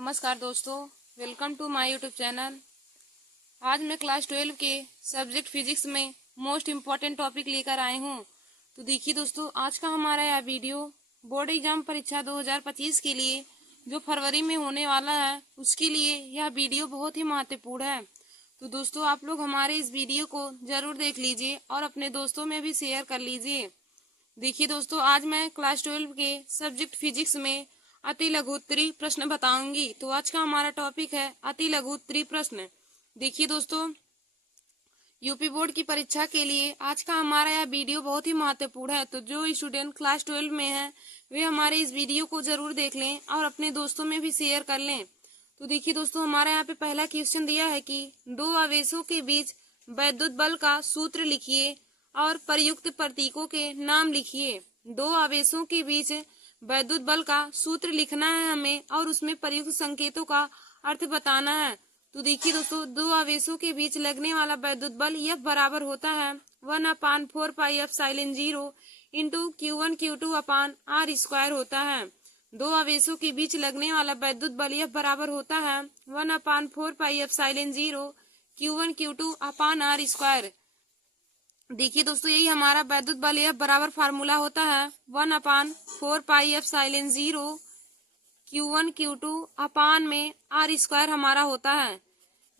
नमस्कार दोस्तों, welcome to my YouTube channel. आज मैं क्लास 12 के सब्जेक्ट फिजिक्स में मोस्ट इम्पॉर्टेंट टॉपिक लेकर आई हूँ। तो देखिए दोस्तों, आज का हमारा यह वीडियो बोर्ड एग्जाम परीक्षा 2025 के लिए जो फरवरी में होने वाला है उसके लिए यह वीडियो बहुत ही महत्वपूर्ण है। तो दोस्तों, आप लोग हमारे इस वीडियो को जरूर देख लीजिए और अपने दोस्तों में भी शेयर कर लीजिए। देखिए दोस्तों, आज मैं क्लास 12 के सब्जेक्ट फिजिक्स में अति लघुत्तरी प्रश्न बताऊंगी। तो आज का हमारा टॉपिक है अति लघुत्तरी प्रश्न। देखिए दोस्तों, यूपी बोर्ड की परीक्षा के लिए आज का हमारा यह वीडियो बहुत ही महत्वपूर्ण है। तो जो स्टूडेंट क्लास 12 में है वे हमारे इस वीडियो को जरूर देख लें और अपने दोस्तों में भी शेयर कर लें। तो देखिए दोस्तों, हमारे यहाँ पे पहला क्वेश्चन दिया है कि दो आवेशों के बीच वैद्युत बल का सूत्र लिखिए और प्रयुक्त प्रतीकों के नाम लिखिए। दो आवेशों के बीच वैद्युत बल का सूत्र लिखना है हमें और उसमें प्रयुक्त संकेतों का अर्थ बताना है। तो देखिए दोस्तों, दो आवेशों के बीच लगने वाला वैद्युत बल F बराबर होता है 1/4 पाई एप्सिलॉन 0 इंटू Q1 Q2 अपान R स्क्वायर होता है। दो आवेशों के बीच लगने वाला वैद्युत बल F बराबर होता है 1/4 पाई एप्सिलॉन 0 Q1 Q2 अपान R स्क्वायर। देखिए दोस्तों, यही हमारा वैद्युत बल F बराबर फार्मूला होता है 1/4 पाई एप्सिलॉन 0 Q1 Q2 अपान में R स्क्वायर हमारा होता है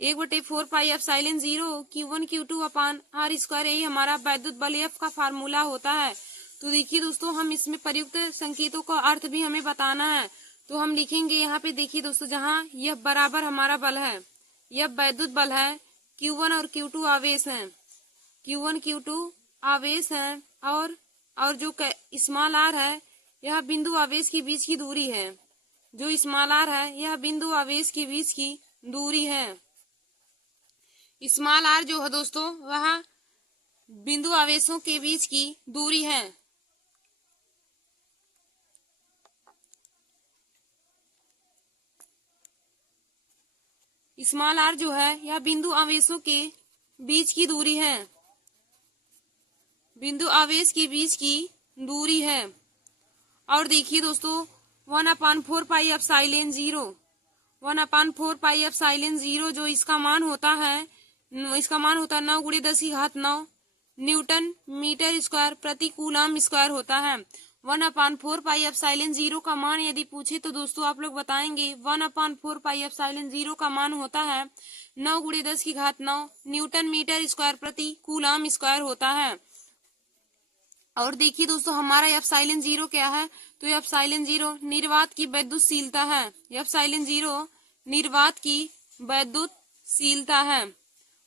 1/4 पाई एप्सिलॉन 0 Q1 Q2 अपान R स्क्वायर। यही हमारा वैद्युत बल F का फार्मूला होता है। तो देखिए दोस्तों, हम इसमें प्रयुक्त संकेतों का अर्थ भी हमें बताना है। तो हम लिखेंगे यहाँ पे, देखिए दोस्तों, जहाँ F बराबर हमारा बल है, F वैद्युत बल है, Q1 और Q2 आवेश है, Q1 Q2 आवेश है और जो स्मॉल r है यह बिंदु आवेश के बीच की दूरी है। जो स्मॉल r है यह बिंदु आवेश के बीच की दूरी है। स्मॉल r जो है दोस्तों वह बिंदु आवेशों के बीच की दूरी है। स्मॉल r जो है यह बिंदु आवेशों के बीच की दूरी है, बिंदु आवेश के बीच की दूरी है। और देखिए दोस्तों, 1/4 पाई एप्सिलॉन 0 1/4 पाई एप्सिलॉन 0 जो इसका मान होता है 9 × 10⁻⁹ न्यूटन मीटर स्क्वायर प्रति कूलम स्क्वायर होता है। 1/4 पाई एप्सिलॉन 0 का मान यदि पूछे तो दोस्तों आप लोग बताएंगे 1/4 पाई एप्सिलॉन 0 का मान होता है 9 × 10⁹ न्यूटन मीटर स्क्वायर प्रति कूलम स्क्वायर होता है। और देखिए दोस्तों, हमारा एप्सिलॉन 0 क्या है? तो एप्सिलॉन 0 निर्वात की वैद्युतशीलता है। एप्सिलॉन 0 निर्वात की वैद्युतशीलता है।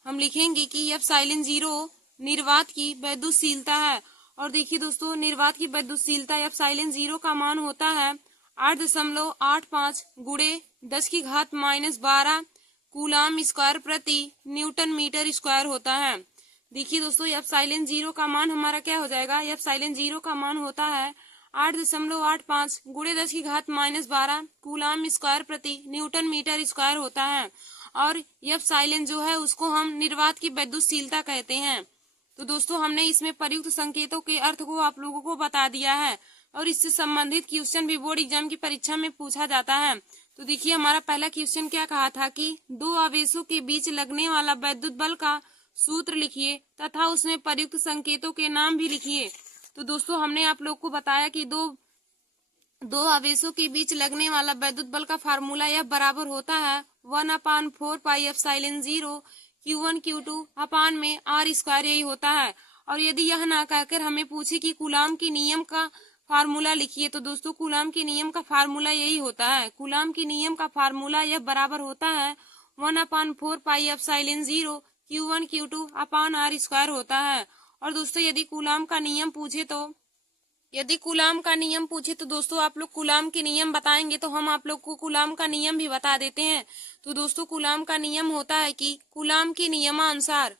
हम लिखेंगे कि एप्सिलॉन 0 निर्वात की वैद्युतशीलता है। और देखिए दोस्तों, निर्वात की वैद्युतशीलता एप्सिलॉन 0 का मान होता है 8.85 × 10⁻⁻12 कूलम स्क्वायर प्रति न्यूटन मीटर स्क्वायर होता है। देखिए दोस्तों, एप्सिलॉन 0 का मान हमारा क्या हो जाएगा? एप्सिलॉन 0 का मान होता है 8.85 × 10⁻12 कूलम स्क्वायर प्रति न्यूटन मीटर स्क्वायर होता है। और एप्सिलॉन जो है उसको हम निर्वात की वैद्युतशीलता कहते हैं। तो दोस्तों, हमने इसमें प्रयुक्त संकेतों के अर्थ को आप लोगों को बता दिया है और इससे संबंधित क्वेश्चन भी बोर्ड एग्जाम की परीक्षा में पूछा जाता है। तो देखिए, हमारा पहला क्वेश्चन क्या कहा था कि दो आवेशों के बीच लगने वाला वैद्युत बल का सूत्र लिखिए तथा उसमें प्रयुक्त संकेतों के नाम भी लिखिए। तो दोस्तों, हमने आप लोग को बताया कि दो आवेशों के बीच लगने वाला वैद्युत बल का फार्मूला यह बराबर होता है 1/4 पाई एप्सिलॉन 0 Q1 Q2 अपान में R स्क्वायर। यही होता है। और यदि यह ना कहकर हमें पूछे कि कूलम के नियम का फार्मूला लिखिए तो दोस्तों, कूलम के नियम का फार्मूला यही होता है। कूलम के नियम का फार्मूला यह बराबर होता है 1/4 पाई एप्सिलॉन 0 Q1 Q2 अपान R स्क्वायर होता है। और दोस्तों, यदि कूलम का नियम पूछे तो दोस्तों आप लोग कूलम के नियम बताएंगे तो हम आप लोग को कूलम का नियम भी बता देते हैं। तो दोस्तों, कूलम का नियम होता है कि कूलम के नियमानुसार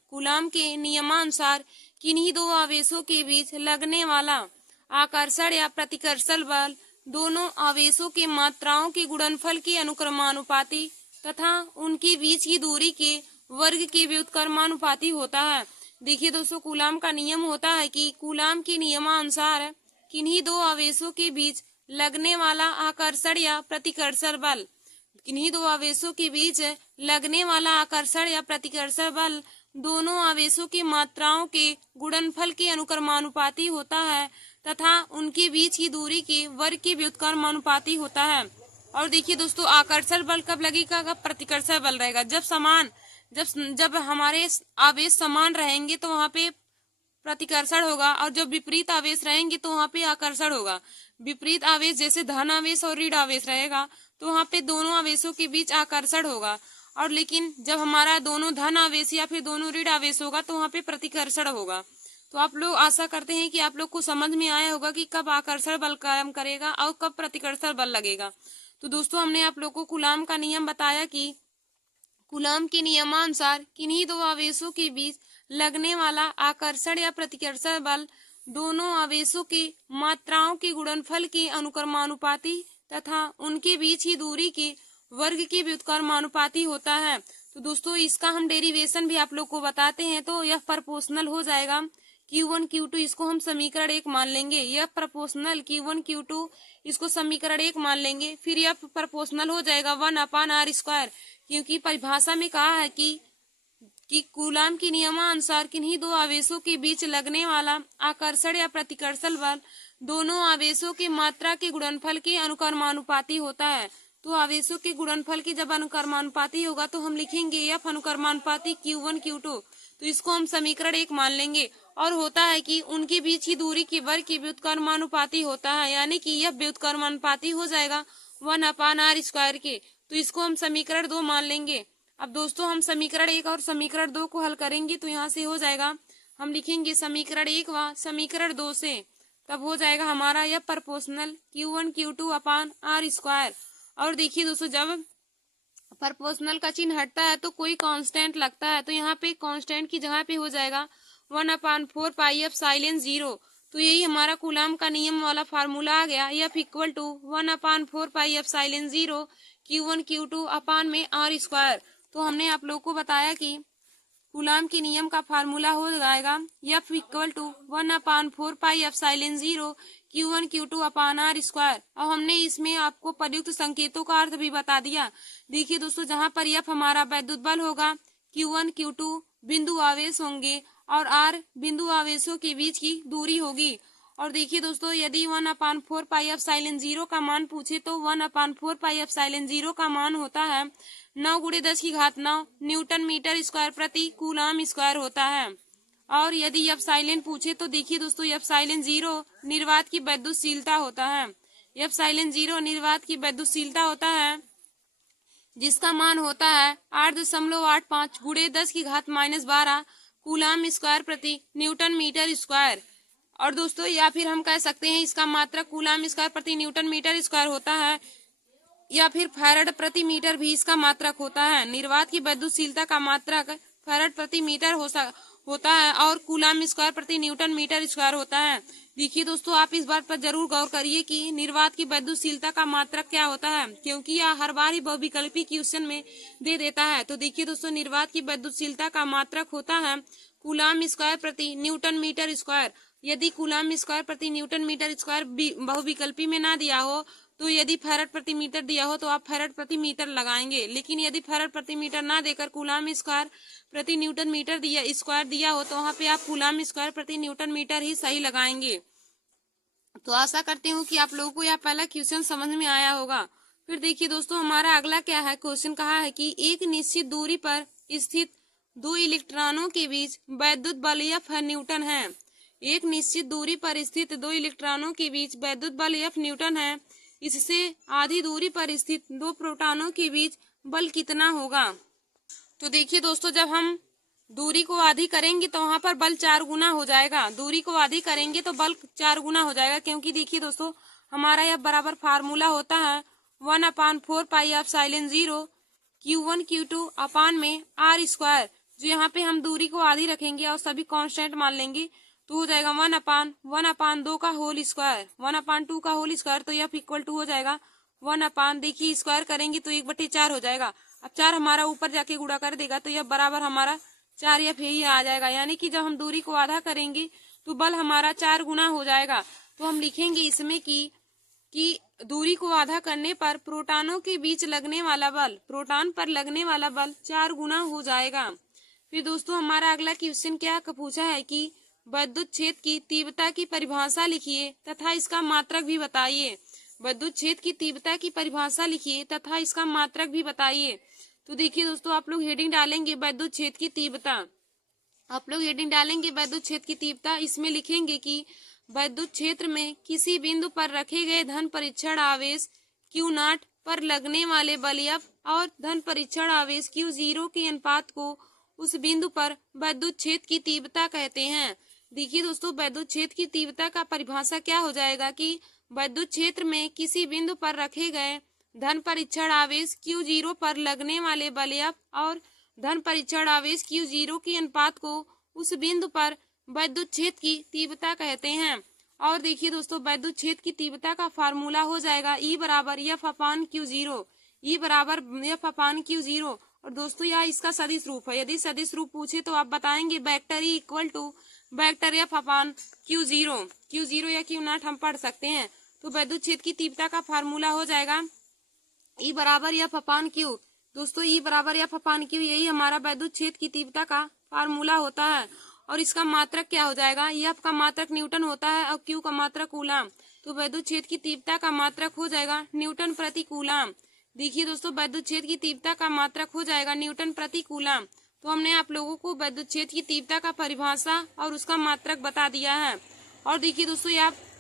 किन्हीं दो आवेशों के बीच लगने वाला आकर्षण या प्रतिकर्षण बल दोनों आवेशों के मात्राओं के गुणनफल के अनुक्रमानुपाती तथा उनके बीच की दूरी के वर्ग के व्युत्क्रमानुपाती होता है। देखिए दोस्तों, कूलम का नियम होता है कि कूलम के नियमानुसार किन्हीं दो आवेशों के बीच लगने वाला आकर्षण या प्रतिकर्षण बल किन्हीं दो आवेशों के बीच लगने वाला आकर्षण या प्रतिकर्षण बल दोनों आवेशों की मात्राओं के गुणनफल के अनुक्रमानुपाती होता है तथा उनके बीच की दूरी के वर्ग के व्युत्क्रमानुपाती होता है। और देखिए दोस्तों, आकर्षण बल कब लगेगा? कब प्रतिकर्षण बल रहेगा? जब हमारे आवेश समान रहेंगे तो वहां पे प्रतिकर्षण होगा, और जब विपरीत आवेश रहेंगे तो वहां पे आकर्षण होगा। विपरीत आवेश जैसे धन आवेश और ऋण आवेश रहेगा तो वहां पे दोनों आवेशों के बीच आकर्षण होगा, और लेकिन जब हमारा दोनों धन आवेश या फिर दोनों ऋण आवेश होगा तो वहां पे प्रतिकर्षण होगा। तो आप लोग आशा करते हैं कि आप लोग को समझ में आया होगा कि कब आकर्षण बल काम करेगा और कब प्रतिकर्षण बल लगेगा। तो दोस्तों, हमने आप लोग को कूलाम का नियम बताया कि कूलाम के नियमानुसार किन्हीं दो आवेशों के बीच लगने वाला आकर्षण या प्रतिकर्षण बल दोनों आवेशों की मात्राओं के गुणनफल के अनुक्रमानुपाती तथा उनके बीच की दूरी के वर्ग के व्युत्क्रमानुपाती होता है। तो दोस्तों, इसका हम डेरिवेशन भी आप लोग को बताते हैं। तो यह प्रोपोर्शनल हो जाएगा Q1 Q2, इसको हम समीकरण 1 मान लेंगे। यह प्रोपोर्शनल Q1 Q2 इसको समीकरण 1 मान लेंगे। फिर यह प्रोपोर्शनल हो जाएगा 1/r², क्योंकि परिभाषा में कहा है कि कूलाम के नियमानुसार किन्हीं दो आवेशों के बीच लगने वाला आकर्षण या प्रतिकर्षण बल दोनों आवेशों की मात्रा के गुणनफल के अनुक्रमानुपाती होता है। तो आवेशों के गुणनफल की जब अनुक्रमानुपाती होगा तो हम लिखेंगे F अनुक्रमानुपाती Q1 Q2, तो इसको हम समीकरण 1 मान लेंगे। और होता है कि उनके बीच की दूरी के वर्ग के व्युत्क्रमानुपाती होता है, यानी कि यह व्युत्क्रमानुपाती हो जाएगा 1/r² के। तो इसको हम समीकरण 2 मान लेंगे। अब दोस्तों, हम समीकरण 1 और समीकरण 2 को हल करेंगे तो यहाँ से हो जाएगा, हम लिखेंगे समीकरण 1 व समीकरण 2 से, तब हो जाएगा हमारा यह प्रोपोर्शनल Q1 Q2/r²। और देखिए दोस्तों, जब प्रोपोर्शनल का चिन्ह हटता है तो कोई कांस्टेंट लगता है, तो यहाँ पे कांस्टेंट की जगह पे हो जाएगा 1/4πε0। तो यही हमारा कूलाम का नियम वाला फार्मूला आ गया। F = 1/4πε0 Q1 Q2/r²। तो हमने आप लोग को बताया कि कूलाम के नियम का फार्मूला हो जाएगा F = 1/4πε0 Q1 Q2/r²। और हमने इसमें आपको प्रयुक्त संकेतों का अर्थ भी बता दिया। देखिए दोस्तों, जहां पर F हमारा वैद्युत बल होगा, Q1 Q2 बिंदु आवेश होंगे और R बिंदु आवेशों के बीच की दूरी होगी। और देखिए दोस्तों, यदि 1/4πε0 का मान पूछे तो 1/4πε0 का मान होता है 9 × 10⁹ न्यूटन मीटर स्क्वायर प्रति कूलाम स्क्वायर होता है। और यदि एप्सिलॉन पूछे तो देखिए दोस्तों, एप्सिलॉन0 निर्वात की वैद्युतशीलता होता है। एप्सिलॉन0 निर्वात की वैद्युतशीलता होता है, जिसका मान होता है 8.85 × 10⁻12 कूलाम स्क्वायर प्रति न्यूटन मीटर स्क्वायर। और दोस्तों, या फिर हम कह सकते हैं इसका मात्रक कूलाम स्क्वायर प्रति न्यूटन मीटर स्क्वायर होता है, या फिर फैराड प्रति मीटर भी इसका मात्रक होता है। निर्वात की वैद्युतशीलता का मात्रक फैराड प्रति मीटर होता है और कूलाम स्क्वायर प्रति न्यूटन मीटर स्क्वायर होता है। देखिए दोस्तों, आप इस बात पर जरूर गौर करिए कि निर्वात की वैद्युतशीलता का मात्रक क्या होता है, क्योंकि यह हर बार ही बहुविकल्पी क्वेश्चन में दे देता है। तो देखिए दोस्तों, निर्वात की वैद्युतशीलता का मात्रक होता है कूलाम स्क्वायर प्रति न्यूटन मीटर स्क्वायर। यदि कूलाम स्क्वायर प्रति न्यूटन मीटर स्क्वायर बहुविकल्पी में ना दिया हो, तो यदि फैराड प्रति मीटर दिया हो तो आप फैराड प्रति मीटर लगाएंगे, लेकिन यदि फैराड प्रति मीटर ना देकर कूलाम स्क्वायर प्रति न्यूटन मीटर स्क्वायर दिया हो तो वहां पे आप कूलाम स्क्वायर प्रति न्यूटन मीटर ही सही लगाएंगे। तो आशा करती हूँ कि आप लोगों को यह पहला क्वेश्चन समझ में आया होगा। फिर देखिए दोस्तों, हमारा अगला क्या है, क्वेश्चन कहा है कि एक निश्चित दूरी पर स्थित दो इलेक्ट्रॉनों के बीच वैद्युत बल F न्यूटन है। एक निश्चित दूरी पर स्थित दो इलेक्ट्रॉनों के बीच वैद्युत बल F न्यूटन है। इससे आधी दूरी पर स्थित दो प्रोटॉनों के बीच बल कितना होगा? तो देखिए दोस्तों, जब हम दूरी को आधी करेंगे तो वहां पर बल 4 गुना हो जाएगा। दूरी को आधी करेंगे तो बल 4 गुना हो जाएगा, क्योंकि देखिए दोस्तों, हमारा यह बराबर फार्मूला होता है 1/4πε0 Q1 Q2/r²। जो यहाँ पे हम दूरी को आधी रखेंगे और सभी कांस्टेंट मान लेंगे तो हो जाएगा 1/2 का होल स्क्वायर, 1/2 का होल स्क्वायर। तो यह इक्वल टू हो जाएगा 1/, देखिए स्क्वायर करेंगे तो 1/4 हो जाएगा। अब 4 हमारा ऊपर जाके गुणा कर देगा तो यह बराबर हमारा 4F यही आ जाएगा। यानी कि जब हम दूरी को आधा करेंगे तो बल हमारा 4 गुना हो जाएगा। तो हम लिखेंगे इसमें कि दूरी को आधा करने पर प्रोटॉनों के बीच लगने वाला बल, प्रोटॉन पर लगने वाला बल 4 गुना हो जाएगा। फिर दोस्तों हमारा अगला क्वेश्चन क्या पूछा है कि विद्युत क्षेत्र की तीव्रता की परिभाषा लिखिए तथा इसका मात्रक भी बताइए। विद्युत क्षेत्र की तीव्रता की परिभाषा लिखिए तथा इसका मात्रक भी बताइए। तो देखिए दोस्तों, आप लोग हेडिंग डालेंगे विद्युत क्षेत्र की तीव्रता, आप लोग हेडिंग डालेंगे विद्युत क्षेत्र की तीव्रता। इसमें लिखेंगे कि विद्युत क्षेत्र में किसी बिंदु पर रखे गए धन परीक्षण आवेश Q0 पर लगने वाले बल F और धन परीक्षण आवेश Q0 के अनुपात को उस बिंदु पर विद्युत क्षेत्र की तीव्रता कहते हैं। देखिए दोस्तों, विद्युत क्षेत्र की तीव्रता का परिभाषा क्या हो जाएगा कि विद्युत क्षेत्र में किसी बिंदु पर रखे गए धन परीक्षण आवेश Q0 पर लगने वाले बल F और धन परीक्षण आवेश Q0 के अनुपात को उस बिंदु पर विद्युत क्षेत्र की तीव्रता कहते हैं। और देखिए दोस्तों, विद्युत क्षेत्र की तीव्रता का फार्मूला हो जाएगा E बराबर F अपान Q0, E बराबर F अपान Q0। और दोस्तों यह इसका सदिश रूप है। यदि सदिश रूप पूछे तो आप बताएंगे vector E equal to vector F upon Q0, Q0 या Q0 हम पढ़ सकते हैं। तो विद्युत क्षेत्र की तीव्रता का फार्मूला हो जाएगा E बराबर F अपान Q। दोस्तों E बराबर F अपान Q, यही हमारा विद्युत क्षेत्र की तीव्रता का फार्मूला होता है। और इसका मात्रक क्या हो जाएगा, F का मात्रक न्यूटन होता है और Q का मात्रक कूलाम। तो विद्युत क्षेत्र की तीव्रता का मात्रक हो जाएगा न्यूटन प्रति कूलाम। देखिए दोस्तों, विद्युत क्षेत्र की तीव्रता का मात्रक हो जाएगा न्यूटन प्रति कूलाम। तो हमने आप लोगों को विद्युत क्षेत्र की तीव्रता का परिभाषा और उसका मात्रक बता दिया है। और देखिए दोस्तों,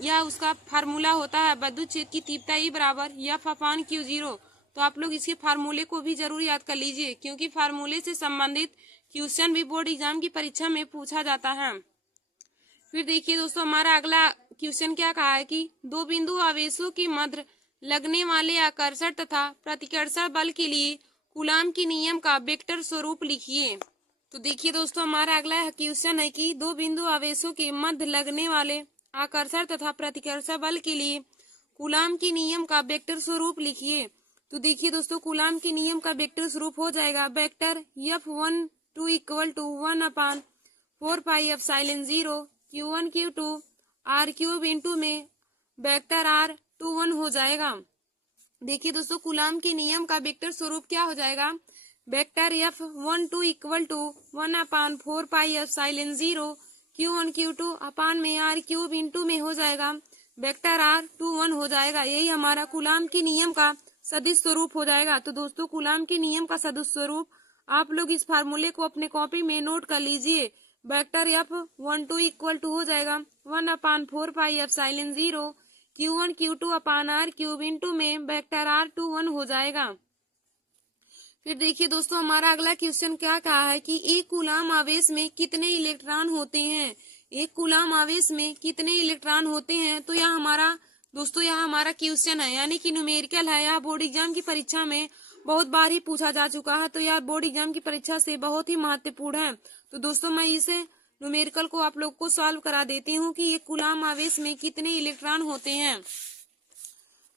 यह उसका फार्मूला होता है विद्युत क्षेत्र की तीव्रता E बराबर F अपान Q0। तो आप लोग इसके फार्मूले को भी जरूर याद कर लीजिए, क्योंकि फार्मूले से संबंधित क्वेश्चन भी बोर्ड एग्जाम की परीक्षा में पूछा जाता है। फिर देखिए दोस्तों, हमारा अगला क्वेश्चन क्या कहा है कि दो बिंदु आवेशों के मध्य लगने वाले आकर्षण तथा प्रतिकर्षण बल के लिए कूलाम के नियम का वेक्टर स्वरूप लिखिए। तो देखिए दोस्तों, हमारा अगला क्वेश्चन है कि दो बिंदु आवेशों के मध्य लगने वाले आकर्षण तथा प्रतिकर्षण बल के लिए कूलाम के नियम का वेक्टर स्वरूप लिखिए। तो देखिए दोस्तों, कूलाम के नियम का वेक्टर स्वरूप हो जाएगा vector F12 equal to 1 upon 4 pi epsilon 0 Q1 Q2 R cube into में वेक्टर R21 हो जाएगा। देखिए दोस्तों, कूलाम के नियम का वेक्टर स्वरूप क्या हो जाएगा, vector F12 equal to 1 upon 4 pi epsilon 0 Q1 Q2 upon में R क्यूब इंटू में हो जाएगा वेक्टर R21 हो जाएगा। यही हमारा कूलाम के नियम का सदिश स्वरूप हो जाएगा। तो दोस्तों, कूलाम के नियम का सदिश स्वरूप आप लोग इस फार्मूले को अपने कॉपी में नोट कर लीजिए। वेक्टर F12 इक्वल टू हो जाएगा 1 upon 4 pi epsilon 0 Q1 Q2 अपान R क्यूब इंटू में वेक्टर R21 हो जाएगा। फिर देखिए दोस्तों, हमारा अगला क्वेश्चन क्या कहा है कि एक कूलाम आवेश में कितने इलेक्ट्रॉन होते हैं। एक कूलाम आवेश में कितने इलेक्ट्रॉन होते हैं। तो यह हमारा दोस्तों यह हमारा क्वेश्चन है, यानी कि न्यूमेरिकल है। यह बोर्ड एग्जाम की परीक्षा में बहुत बार ही पूछा जा चुका है। तो यह बोर्ड एग्जाम की परीक्षा से बहुत ही महत्वपूर्ण है। तो दोस्तों, मैं इसे न्यूमेरिकल को आप लोग को सॉल्व करा देती हूँ कि एक कूलाम आवेश में कितने इलेक्ट्रॉन होते हैं।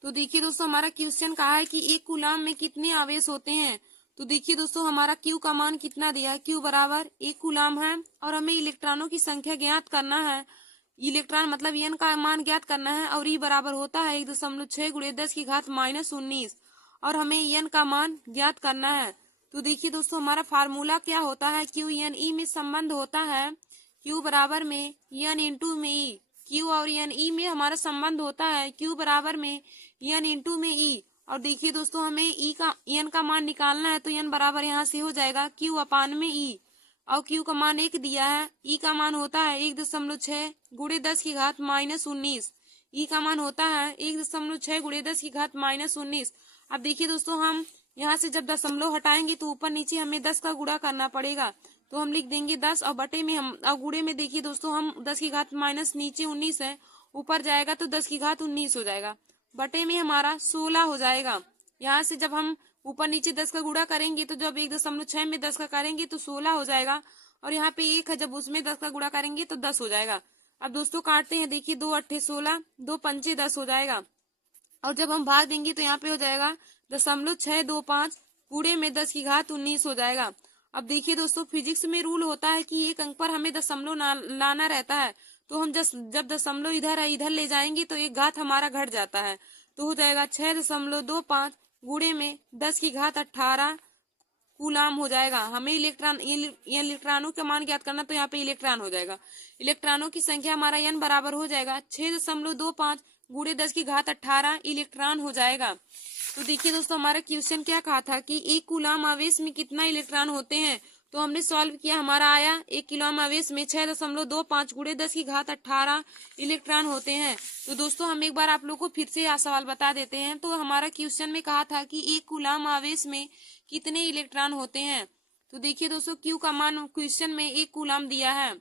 तो देखिए दोस्तों, हमारा क्वेश्चन कहा है कि एक कूलाम में कितने आवेश होते हैं। तो देखिए दोस्तों, हमारा Q का मान कितना दिया है, Q बराबर एक कूलाम है और हमें इलेक्ट्रॉनों की संख्या ज्ञात करना है। इलेक्ट्रॉन मतलब N का मान ज्ञात करना है और E बराबर होता है 1.6 गुणे 10 की घात -19 और हमें N का मान ज्ञात करना है। तो देखिए दोस्तों, हमारा फार्मूला क्या होता है, Q N E में संबंध होता है Q बराबर में N इंटू में E। Q और N E में हमारा संबंध होता है Q बराबर में N इंटू में E। और देखिए दोस्तों, हमें N का मान निकालना है। तो N बराबर यहाँ से हो जाएगा Q अपान में E और Q का मान 1 दिया है। E का मान होता है 1.6 गुणे 10 की घात -19। E का मान होता है 1.6 गुणे 10 की घात -19। अब देखिए दोस्तों, हम यहाँ से जब दशमलव हटाएंगे तो ऊपर नीचे हमें 10 का गुणा करना पड़ेगा। तो हम लिख देंगे 10 और बटे में हम और गुणे में देखिए दोस्तों, हम 10 की घात माइनस नीचे 19 है, ऊपर जाएगा तो 10 की घात 19 हो जाएगा। बटे में हमारा 16 हो जाएगा। यहाँ से जब हम ऊपर नीचे 10 का गुणा करेंगे तो जब 1.6 में 10 का करेंगे तो 16 हो जाएगा। और यहाँ पे 1 है, जब उसमें 10 का गुणा करेंगे तो 10 हो जाएगा। अब दोस्तों काटते हैं, देखिए 2 अट्ठे 16, 2 पंचे 10 हो जाएगा। और जब हम भाग देंगे तो यहाँ पे हो जाएगा 0.625 गुणे में 10 की घात 19 हो जाएगा। अब देखिए दोस्तों, फिजिक्स में रूल होता है कि एक अंक पर हमें दशमलव लाना रहता है। तो हम जब दशमलव इधर है इधर ले जाएंगे तो एक घात हमारा घट जाता है। तो हो जाएगा 6.25 गुणे में 10⁻18 कूलाम हो जाएगा। हमें इलेक्ट्रॉनों का मान ज्ञात करना, तो यहाँ पे इलेक्ट्रॉन हो जाएगा। इलेक्ट्रॉनों की संख्या हमारा n बराबर हो जाएगा 6.25 गुणे 10⁻18 इलेक्ट्रॉन हो जाएगा। तो देखिए दोस्तों, हमारा क्वेश्चन क्या कहा था कि 1 कूलाम आवेश में कितना इलेक्ट्रॉन होते हैं। तो हमने सॉल्व किया, हमारा आया 1 कूलाम आवेश में 6.25 गुणे 10⁻18 इलेक्ट्रॉन होते हैं। तो दोस्तों, हम एक बार आप लोग को फिर से यह सवाल बता देते हैं। तो हमारा क्वेश्चन में कहा था कि 1 कूलाम आवेश में कितने इलेक्ट्रॉन होते हैं। तो देखिए दोस्तों, क्यू का मान क्वेश्चन में 1 कूलाम दिया है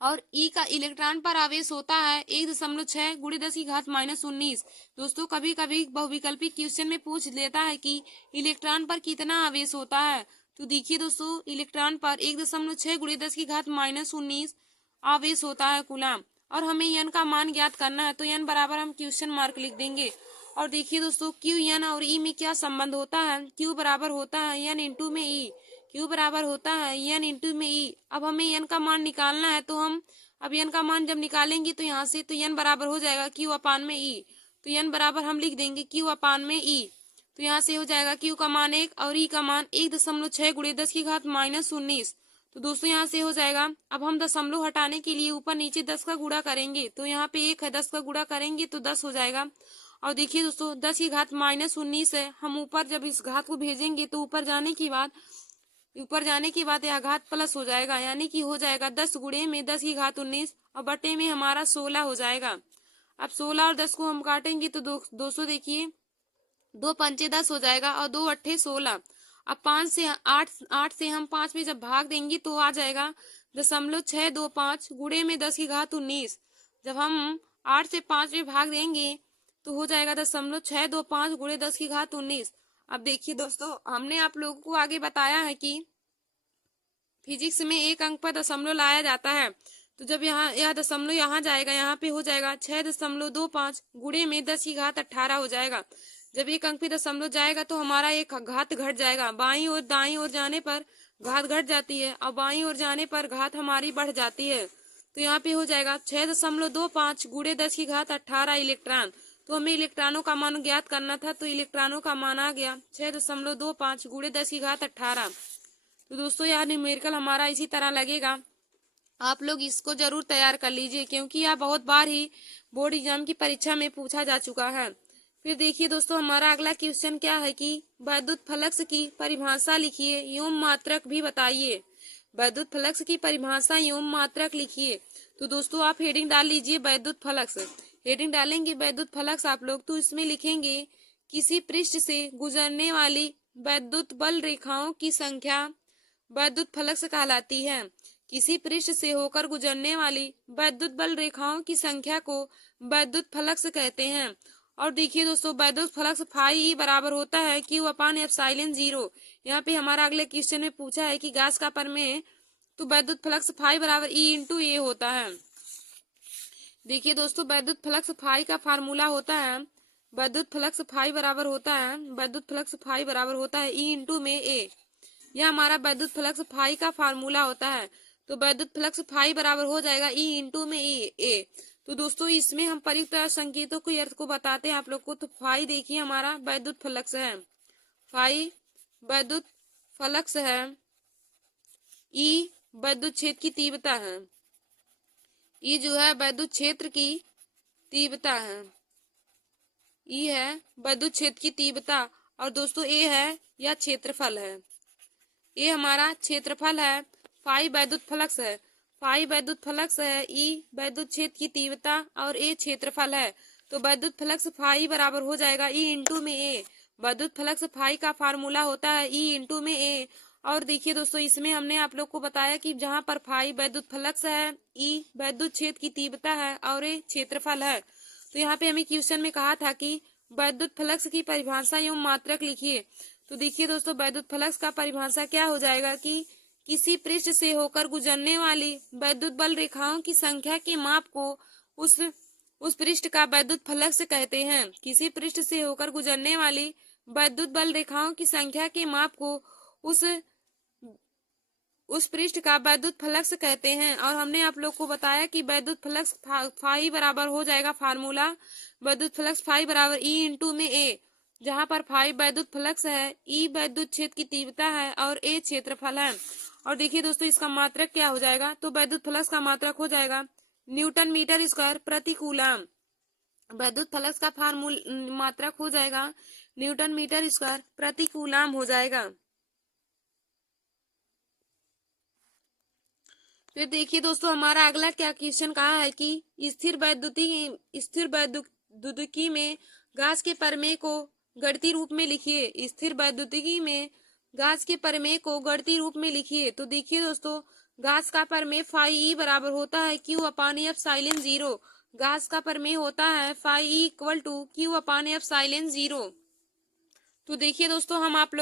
और ई का इलेक्ट्रॉन पर आवेश होता है 1.6 गुणे 10⁻−19। दोस्तों, कभी कभी बहुविकल्पी क्वेश्चन में पूछ लेता है कि इलेक्ट्रॉन पर कितना आवेश होता है। तो देखिए दोस्तों, इलेक्ट्रॉन पर 1.6 गुणे 10⁻−19 आवेश होता है कूलाम, और हमें एन का मान ज्ञात करना है। तो एन बराबर हम क्वेश्चन मार्क लिख देंगे। और देखिए दोस्तों, क्यू एन और ई में क्या संबंध होता है। क्यू बराबर होता है एन इंटू में ई। क्यू बराबर होता है एन इंटू में ई। अब हमें एन का मान निकालना है, तो हम अब एन का मान जब निकालेंगे तो यहाँ से तो एन बराबर हो जाएगा क्यू अपान में ई। तो एन बराबर हम लिख देंगे क्यू अपान में ई। तो यहाँ से हो जाएगा क्यू का मान 1 और ई का मान 1.6 गुणे 10⁻−19। तो दोस्तों, यहाँ से हो जाएगा। अब हम दशमलव हटाने के लिए ऊपर नीचे 10 का गुणा करेंगे। तो यहाँ पे 1 है, 10 का गुणा करेंगे तो 10 हो जाएगा। और देखिए दोस्तों, 10⁻−19 है। हम ऊपर जब इस घात को भेजेंगे तो ऊपर जाने के बाद यह घात प्लस हो जाएगा, यानी कि हो जाएगा 10 गुणे में 10⁻19 और बटे में हमारा 16 हो जाएगा। अब 16 और 10 को हम काटेंगे तो 200, देखिए 2 पंचे 10 हो जाएगा और 2 अट्ठे 16। अब 8 से हम 5 में जब भाग देंगे तो आ जाएगा 0.625 गुणे में 10⁻19। जब हम 8 से 5 में भाग देंगे तो हो जाएगा 0.625 गुणे 10⁻19। अब देखिए दोस्तों, हमने आप लोगों को आगे बताया है कि फिजिक्स में एक अंक पर दशमलव लाया जाता है। तो जब यह दशमलव यहाँ जाएगा, यहाँ पे हो जाएगा 6.25 गुणे में 10⁻18 हो जाएगा। जब एक अंक पे दशमलव जाएगा तो हमारा एक घात घट जाएगा। बाईं और दाईं ओर जाने पर घात घट जाती है और बाईं ओर जाने पर घात हमारी बढ़ जाती है। तो यहाँ पे हो जाएगा 6.25 गुणे 10⁻18 इलेक्ट्रॉन। तो हमें इलेक्ट्रॉनों का मान ज्ञात करना था, तो इलेक्ट्रॉनों का मान आ गया 6.25 गुणे 10⁻18। तो दोस्तों, यह न्यूमेरिकल हमारा इसी तरह लगेगा। आप लोग इसको जरूर तैयार कर लीजिए, क्योंकि यह बहुत बार ही बोर्ड एग्जाम की परीक्षा में पूछा जा चुका है। फिर देखिए दोस्तों, हमारा अगला क्वेश्चन क्या है कि वैद्युत फ्लक्स की परिभाषा लिखिए एवं मात्रक भी बताइए। वैद्युत फ्लक्स की परिभाषा एवं मात्रक लिखिए। तो दोस्तों, आप हेडिंग डाल लीजिए वैद्युत फ्लक्स। हेडिंग डालेंगे वैद्युत फ्लक्स आप लोग, तो इसमें लिखेंगे किसी पृष्ठ से गुजरने वाली वैद्युत बल रेखाओं की संख्या वैद्युत फ्लक्स कहलाती है। किसी पृष्ठ से होकर गुजरने वाली वैद्युत बल रेखाओं की संख्या को वैद्युत फ्लक्स कहते हैं। और देखिए दोस्तों, वैद्युत फ्लक्स फाई बराबर होता है क्यू अपान एप्सिलॉन 0। यहाँ पे हमारा अगले क्वेश्चन में पूछा है कि गैस का परमेय, तो वैद्युत फ्लक्स फाई बराबर ई इंटू ए होता है। देखिए दोस्तों, वैद्युत फ्लक्स फाई का फार्मूला होता है, वैद्युत फ्लक्स फाई बराबर होता है ई इंटू में ए। यह हमारा वैद्युत फ्लक्स फाई का फार्मूला होता है। तो वैद्युत फ्लक्स फाई बराबर हो जाएगा ई इंटू में ए। तो दोस्तों, इसमें हम प्रयुक्त संकेतों के अर्थ को बताते हैं आप लोग को। तो फाई देखिए हमारा वैद्युत फ्लक्स है, फाई वैद्युत फ्लक्स है। ई वैद्युत क्षेत्र की तीव्रता है, ई जो है वैद्युत क्षेत्र की तीव्रता है। ई है वैद्युत क्षेत्र की तीव्रता। और दोस्तों, ए है या क्षेत्रफल है, ये हमारा क्षेत्रफल है। फाई वैद्युत फ्लक्स है, फाई वैद्युत फ्लक्स है, ई वैद्युत क्षेत्र की तीव्रता और ए क्षेत्रफल है। तो वैद्युत फ्लक्स फाई बराबर हो जाएगा ई इंटू में ए। वैद्युत फ्लक्स फाई का फार्मूला होता है ई इंटू में ए। और देखिए दोस्तों, इसमें हमने आप लोग को बताया कि जहाँ पर फाई वैद्युत फ्लक्स है, ई वैद्युत क्षेत्र की तीव्रता है और ए क्षेत्रफल है। तो यहाँ पे हमें क्वेश्चन में कहा था कि वैद्युत फ्लक्स की परिभाषा एवं मात्रक लिखिए। तो देखिए दोस्तों, वैद्युत फ्लक्स का परिभाषा क्या हो जाएगा कि किसी पृष्ठ से होकर गुजरने वाली वैद्युत बल रेखाओं की संख्या के माप को उस पृष्ठ का वैद्युत फ्लक्स कहते हैं। किसी पृष्ठ से होकर गुजरने वाली वैद्युत बल रेखाओं की संख्या के माप को उस पृष्ठ का वैद्युत फ्लक्स कहते हैं। और हमने आप लोग को बताया कि वैद्युत फ्लक्स फाई बराबर हो जाएगा फार्मूला, वैद्युत फ्लक्स फाई बराबर ई इंटू में ए, जहां पर फाई वैद्युत फ्लक्स है, ई वैद्युत क्षेत्र की तीव्रता है और ए क्षेत्रफल है। और देखिए दोस्तों इसका मात्रक क्या हो जाएगा, तो वैद्युत फ्लक्स का मात्रक हो जाएगा न्यूटन मीटर स्क्वायर प्रति कूलम। वैद्युत फ्लक्स का मात्रक हो जाएगा न्यूटन मीटर स्क्वायर प्रति कूलम हो जाएगा। फिर देखिए दोस्तों हमारा अगला क्या क्वेश्चन कहा है कि स्थिर वैद्युतिकी में गैस के प्रमेय को गणितीय रूप में लिखिए। स्थिर वैद्युतिकी में गैस के प्रमेय को गणितीय रूप में लिखिए। तो देखिए दोस्तों गैस का प्रमेय फाई ई बराबर होता है Q upon epsilon zero. Gauss का प्रमेय होता है phi E equal to Q upon epsilon zero. तो देखिए दोस्तों हम आप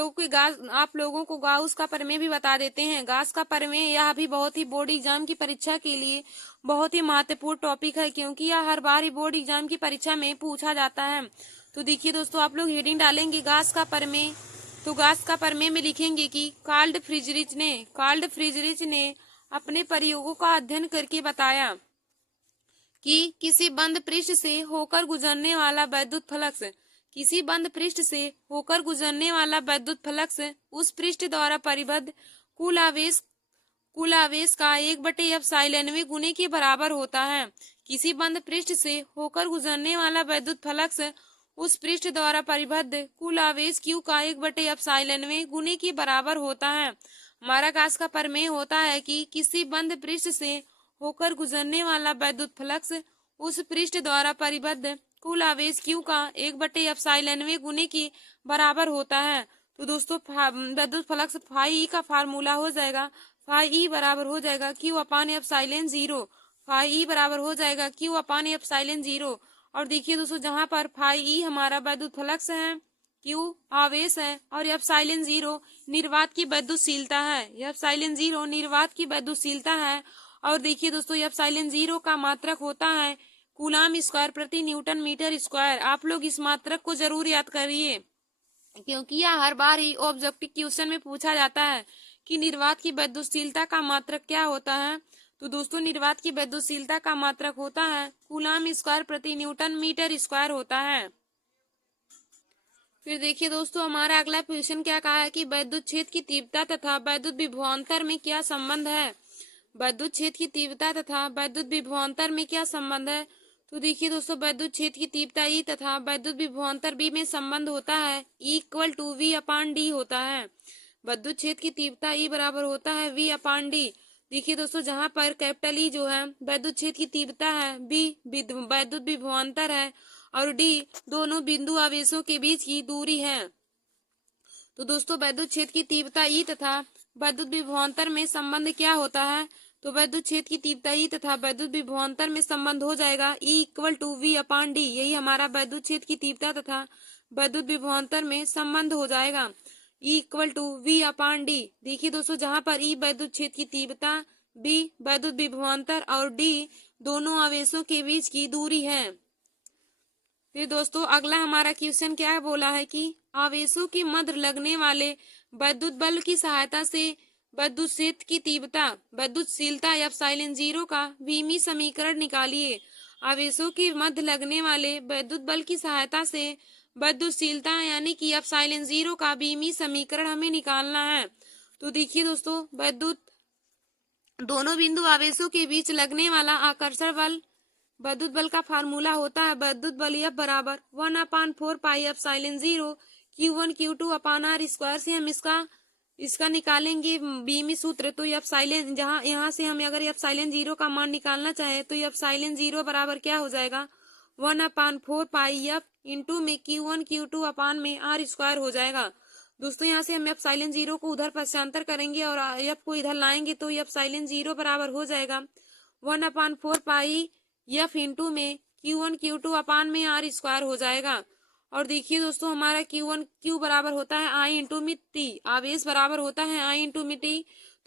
लोगों को गाउस का प्रमेय भी बता देते हैं। गाउस का प्रमेय यह भी बहुत ही बोर्ड एग्जाम की परीक्षा के लिए बहुत ही महत्वपूर्ण टॉपिक है, क्योंकि यह हर बार ही बोर्ड एग्जाम की परीक्षा में पूछा जाता है। तो देखिए दोस्तों आप लोग हेडिंग डालेंगे गाउस का प्रमेय, तो गाउस का प्रमेय में लिखेंगे कि कार्ल फ्रिजरिच ने अपने प्रयोगों का अध्ययन करके बताया कि किसी बंद पृष्ठ से होकर गुजरने वाला वैद्युत फ्लक्स उस पृष्ठ द्वारा परिबद्ध कुल आवेश का 1/एप्सिलॉन गुने के बराबर होता है। किसी बंद पृष्ठ से होकर गुजरने वाला वैद्युत फ्लक्स उस पृष्ठ द्वारा परिबद्ध कुल आवेश Q का 1/एप्सिलॉन गुने के बराबर होता है। हमारा गाउस का प्रमेय होता है कि किसी बंद पृष्ठ से होकर गुजरने वाला वैद्युत फ्लक्स उस पृष्ठ द्वारा परिबद्ध कुल आवेश Q का 1/एप्सिलॉन गुने के बराबर होता है। तो दोस्तों वैद्युत फ्लक्स फाई ई का फार्मूला हो जाएगा फाई ई बराबर हो जाएगा Q अपान एप्सिलॉन जीरो। फाई ई बराबर हो जाएगा Q अपान एप्सिलॉन जीरो। और देखिए दोस्तों जहां पर फाई ई हमारा वैद्युत फ्लक्स है, Q आवेश है और एप्सिलॉन जीरो निर्वात की वैद्युतशीलता है। एप्सिलॉन जीरो निर्वात की वैद्युतशीलता है। और देखिए दोस्तों एप्सिलॉन जीरो का मात्रक होता है कूलम स्क्वायर प्रति न्यूटन मीटर स्क्वायर। आप लोग इस मात्रक को जरूर याद करिए, क्योंकि यह हर बार ही ऑब्जेक्टिव क्वेश्चन में पूछा जाता है कि निर्वात की वैद्युतशीलता का मात्रक क्या होता है। तो दोस्तों निर्वात की वैद्युतशीलता का मात्रक होता है कूलम स्क्वायर प्रति न्यूटन मीटर स्क्वायर होता है। फिर देखिए दोस्तों हमारा अगला क्वेश्चन क्या कहा है कि वैद्युत क्षेत्र की तीव्रता तथा वैद्युत विभवांतर में क्या संबंध है। वैद्युत क्षेत्र की तीव्रता तथा वैद्युत विभवांतर में क्या संबंध है। तो देखिए दोस्तों वैद्युत क्षेत्र की तीव्रता ई तथा वैद्युत विभवांतर बी में संबंध होता है E equal to V upon D होता है। वैद्युत क्षेत्र की तीव्रता ई बराबर होता है वी अपान डी। देखिए दोस्तों जहां पर कैपिटल ई जो है वैद्युत क्षेत्र की तीव्रता है, बी वैद्युत विभवांतर है और डी दोनों बिंदु आवेशों के बीच की दूरी है। तो दोस्तों वैद्युत क्षेत्र की तीव्रता ई तथा वैद्युत विभवांतर में संबंध क्या होता है। तो वैद्युत क्षेत्र की तीव्रता ई तथा वैद्युत विभवांतर में संबंध हो जाएगा E equal to V upon D. यही हमारा वैद्युत क्षेत्र की तीव्रता तथा वैद्युत विभवांतर में संबंध हो जाएगा E equal to V upon D. देखिए दोस्तों जहां पर E वैद्युत क्षेत्र की तीव्रता, B वैद्युत विभवांतर और D दोनों आवेशों के बीच की दूरी है। फिर दोस्तों अगला हमारा क्वेश्चन क्या बोला है कि आवेशों के मध्य लगने वाले वैद्युत बल की सहायता से वैद्युत क्षेत्र की तीव्रता वैद्युतशीलता एप्सिलॉन जीरो का वीमी समीकरण निकालिए। आवेशों के मध्य लगने वाले वैद्युत बल की सहायता से वैद्युतशीलता यानी कि एप्सिलॉन जीरो का वीमी समीकरण हमें निकालना है। तो देखिए दोस्तों वैद्युत दोनों बिंदु आवेशों के बीच लगने वाला आकर्षण बल वैद्युत बल का फार्मूला होता है वैद्युत बल F बराबर 1/4 pi epsilon zero Q1 Q2 अपान R स्क्वायर से हम इसका निकालेंगे बीमी सूत्र। तो एप्सिलॉन यहाँ से हम अगर एप्सिलॉन जीरो का मान निकालना चाहे तो एप्सिलॉन जीरो बराबर क्या हो जाएगा 1/4 पाई F इंटू में Q1 Q2 अपान में R स्क्वायर हो जाएगा। दोस्तों यहाँ से हम एप्सिलॉन जीरो को उधर पक्षांतर करेंगे और F को इधर लाएंगे तो एप्सिलॉन जीरो बराबर हो जाएगा 1/4 पाई F इंटू में Q1 Q2 अपान में R स्क्वायर हो जाएगा। और देखिए दोस्तों हमारा Q बराबर होता है I इंटू में T, आवेश बराबर होता है I इंटू में T।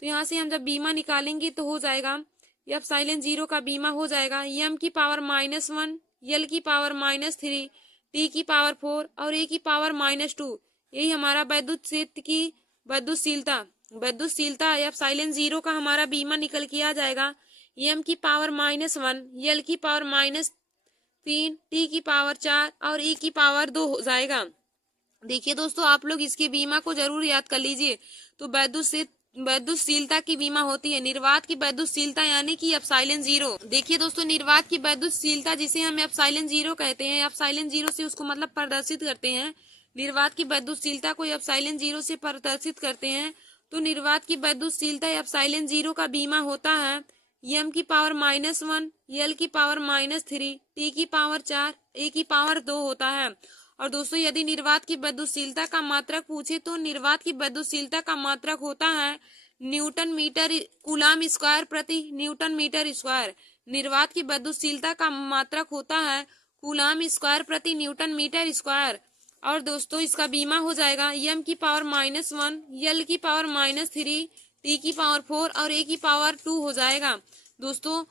तो यहाँ से हम जब बीमा निकालेंगे तो हो जाएगा एप्सिलॉन जीरो का बीमा हो जाएगा M की पावर -1, L की पावर -3, T की पावर 4 और A की पावर -2। यही हमारा वैद्युत क्षेत्र की वैद्युतशीलता विद्युतशीलता एप्सिलॉन 0 का हमारा बीमा निकल के आ जाएगा m की पावर -1, l की पावर -3, t की पावर 4 और e की पावर 2 हो जाएगा। देखिए दोस्तों, आप लोग इसके बीमा को जरूर याद कर लीजिए। तो विद्युतशीलता की बीमा होती है निर्वात की विद्युतशीलता यानी कि एप्सिलॉन 0। देखिए दोस्तों, निर्वात की विद्युतशीलता जिसे हम एप्सिलॉन 0 कहते हैं, एप्सिलॉन 0 से उसको मतलब प्रदर्शित करते हैं। निर्वात की विद्युतशीलता को एप्सिलॉन 0 से प्रदर्शित करते हैं। तो निर्वात की विद्युतशीलता एप्सिलॉन 0 का बीमा होता है m की पावर -1, l की पावर -3, t की पावर 4, a की पावर 2 होता है। और दोस्तों, यदि निर्वात की विद्युतशीलता का मात्रक पूछे तो निर्वात की विद्युतशीलता का मात्रक होता है न्यूटन मीटर कूलाम स्क्वायर प्रति न्यूटन मीटर स्क्वायर। निर्वात की विद्युतशीलता का मात्रक होता है कूलाम स्क्वायर प्रति न्यूटन मीटर स्क्वायर। और दोस्तों, इसका बीमा हो जाएगा m की पावर -1, l की पावर -3, t की पावर 4 और a की पावर 2 हो जाएगा। दोस्तों,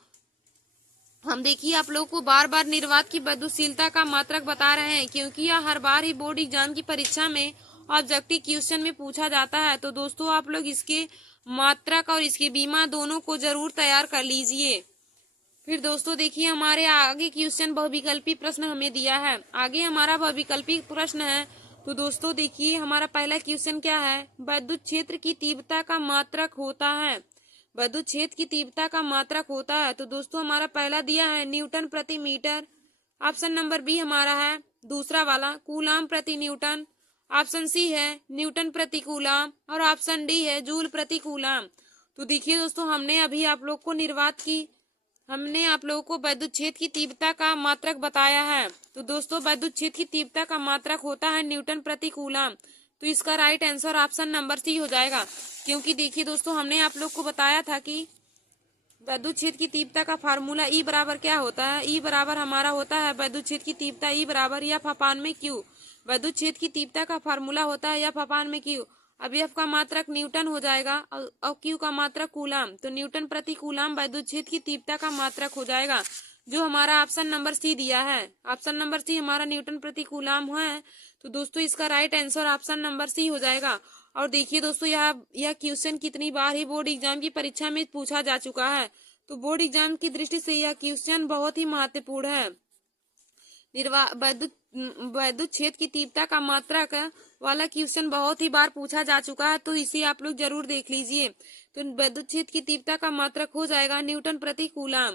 हम देखिए आप लोग को बार बार निर्वात की विद्युतशीलता का मात्रक बता रहे हैं क्योंकि यह हर बार ही बोर्ड एग्जाम की परीक्षा में ऑब्जेक्टिव क्वेश्चन में पूछा जाता है। तो दोस्तों, आप लोग इसके मात्रक और इसके बीमा दोनों को जरूर तैयार कर लीजिए। फिर दोस्तों देखिए, हमारे आगे क्वेश्चन बहुविकल्पी प्रश्न हमें दिया है। आगे हमारा बहुविकल्पी प्रश्न है। तो दोस्तों देखिए, हमारा पहला क्वेश्चन क्या है, विद्युत क्षेत्र की तीव्रता का मात्रक होता है। विद्युत क्षेत्र की तीव्रता का मात्रक होता है। तो दोस्तों, हमारा पहला दिया है न्यूटन प्रति मीटर। ऑप्शन नंबर बी हमारा है दूसरा वाला कूलाम प्रति न्यूटन। ऑप्शन सी है न्यूटन प्रति कूलाम और ऑप्शन डी है जूल प्रति कूलाम। तो देखिए दोस्तों, हमने आप लोगों को विद्युत क्षेत्र की तीव्रता का मात्रक बताया है। तो दोस्तों, विद्युत क्षेत्र की तीव्रता का मात्रक होता है न्यूटन प्रति कूलाम। तो इसका right answer option number C हो जाएगा। क्योंकि देखिए दोस्तों, हमने आप लोग को बताया था कि विद्युत क्षेत्र की तीव्रता का फार्मूला ई बराबर क्या होता है। ई बराबर हमारा होता है विद्युत क्षेत्र की तीव्रता ई बराबर एफ अपान में क्यू। विद्युत क्षेत्र की तीव्रता का फार्मूला होता है एफ अपान में क्यू। अब एफ का मात्रक न्यूटन हो जाएगा और क्यू का मात्रक कूलाम। तो न्यूटन प्रति कूलाम विद्युत क्षेत्र की तीव्रता का मात्रक हो जाएगा, जो हमारा ऑप्शन नंबर सी दिया है। ऑप्शन नंबर सी हमारा न्यूटन प्रति कूलाम है। तो दोस्तों, इसका right answer option number C हो जाएगा। और देखिए दोस्तों, यह क्वेश्चन कितनी बार ही बोर्ड एग्जाम की परीक्षा में पूछा जा चुका है। तो बोर्ड एग्जाम की दृष्टि से यह क्वेश्चन बहुत ही महत्वपूर्ण है। विद्युत क्षेत्र की तीव्रता का मात्रक वाला क्वेश्चन बहुत ही बार पूछा जा चुका है, तो इसे आप लोग जरूर देख लीजिए। तो विद्युत क्षेत्र की तीव्रता का मात्रक हो जाएगा न्यूटन प्रति कूलाम।